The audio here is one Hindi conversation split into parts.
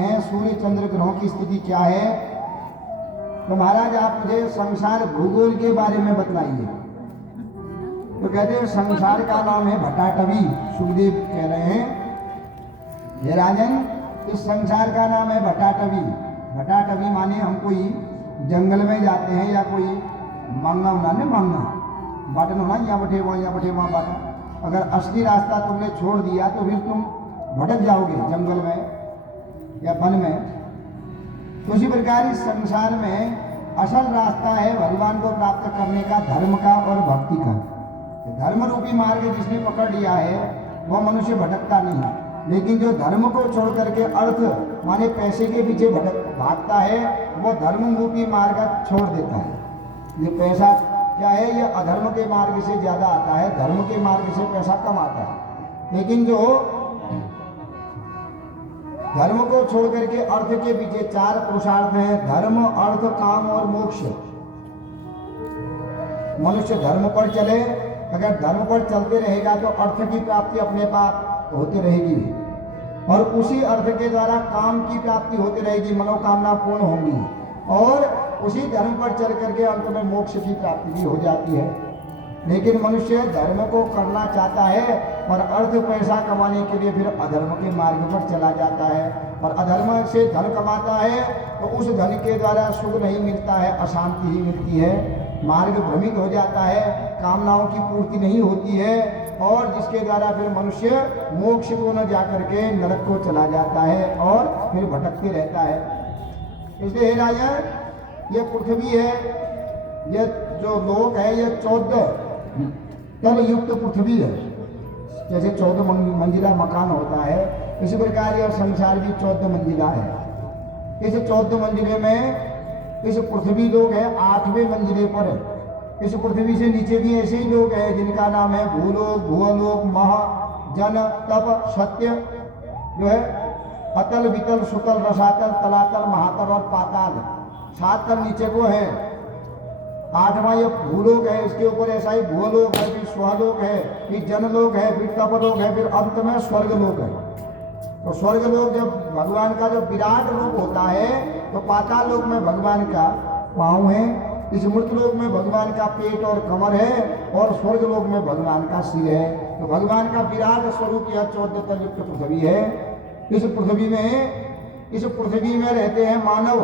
हैं सूर्य चंद्र ग्रहों की स्थिति क्या है। तो महाराज आप मुझे संसार भूगोल के बारे में बतलाइए। तो कहते हैं संसार का नाम है भट्टाटवी। सुखदेव कह रहे हैं हे राजन, इस संसार का नाम है भट्टाटवी। भट्टाटवी माने हम कोई जंगल में जाते हैं या कोई मांगा उन्होंने मांगा बाटन होना या बटे वहाँ बाटा। अगर असली रास्ता तुमने छोड़ दिया तो फिर तुम भटक जाओगे जंगल में या वन में। तो इसी प्रकार इस संसार में असल रास्ता है भगवान को प्राप्त करने का, धर्म का और भक्ति का। धर्म रूपी मार्ग जिसने पकड़ लिया है वह मनुष्य भटकता नहीं। लेकिन जो धर्म को छोड़ करके अर्थ माने पैसे के पीछे भागता है वो धर्म रूपी मार्ग छोड़ देता है। ये पैसा क्या है, ये अधर्म के मार्ग से ज्यादा आता है, धर्म के मार्ग से पैसा कम आता है। लेकिन जो धर्म को छोड़ करके अर्थ के पीछे चार पुरुषार्थ हैं, धर्म अर्थ काम और मोक्ष। मनुष्य धर्म पर चले, अगर धर्म पर चलते रहेगा तो अर्थ की प्राप्ति अपने पास होती रहेगी और उसी अर्थ के द्वारा काम की प्राप्ति होती रहेगी, मनोकामना पूर्ण होंगी और उसी धर्म पर चल करके अंत में मोक्ष की प्राप्ति भी हो जाती है। लेकिन मनुष्य धर्म को करना चाहता है और अर्थ पैसा कमाने के लिए फिर अधर्म के मार्ग पर चला जाता है और अधर्म से धन कमाता है तो उस धन के द्वारा सुख नहीं मिलता है, अशांति ही मिलती है, मार्ग भ्रमित हो जाता है, कामनाओं की पूर्ति नहीं होती है और जिसके द्वारा फिर मनुष्य मोक्ष को न जाकर के नरक को चला जाता है और फिर भटकते रहता है। इसलिए हे राजा, ये पृथ्वी है, ये जो लोक है ये 14 तल युक्त पृथ्वी है। जैसे 14 मंजिला मकान होता है इसी प्रकार यह संसार भी 14 मंजिला है। इस 14 मंजिले में इस पृथ्वी लोग है 8वें मंजिले पर है। इस पृथ्वी से नीचे भी ऐसे ही लोग हैं जिनका नाम है भूलोक, भुवलोक, महा, जन, तप, सत्य, जो है अतल, वितल, सुतल, रसातल, तलातल, महातल और पाताल। 7 तल नीचे को है। 8वां ये भूलोक है, इसके ऊपर ऐसा ही भूलोक है, फिर स्वलोक है, फिर जनलोक है, फिर तपलोक है, फिर अंत में स्वर्गलोक है। तो स्वर्गलोक जब भगवान का जो विराट रूप होता है तो पाताल लोक में भगवान का पाँव है, इस मृतलोक में भगवान का पेट और कमर है और स्वर्गलोक में भगवान का सिर है। तो भगवान का विराट स्वरूप यह 14 तल युक्त पृथ्वी है। इस पृथ्वी में रहते हैं मानव,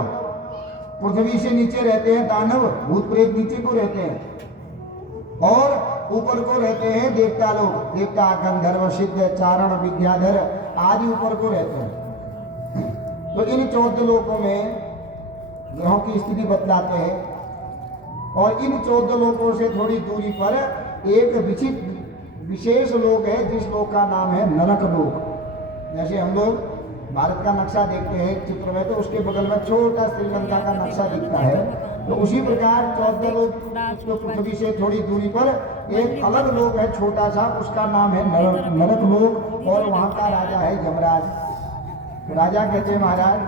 पृथ्वी से नीचे रहते हैं दानव, भूत प्रेत नीचे को रहते हैं और ऊपर को रहते हैं देवता लोग, देवता, गंधर्व, सिद्ध, चारण, विद्याधर आदि ऊपर को रहते हैं। तो इन 14 लोकों में ग्रहों की स्थिति बतलाते हैं और इन 14 लोकों से थोड़ी दूरी पर एक विशेष लोक है जिस लोक का नाम है नरक लोक। जैसे हम लोग भारत का नक्शा देखते हैं चित्र में तो उसके बगल में छोटा श्रीलंका का नक्शा दिखता है, तो उसी प्रकार 14 लोक पृथ्वी से थोड़ी दूरी पर एक अलग लोक है छोटा सा, उसका नाम है नरक लोक और वहाँ का राजा है यमराज। राजा कहते हैं महाराज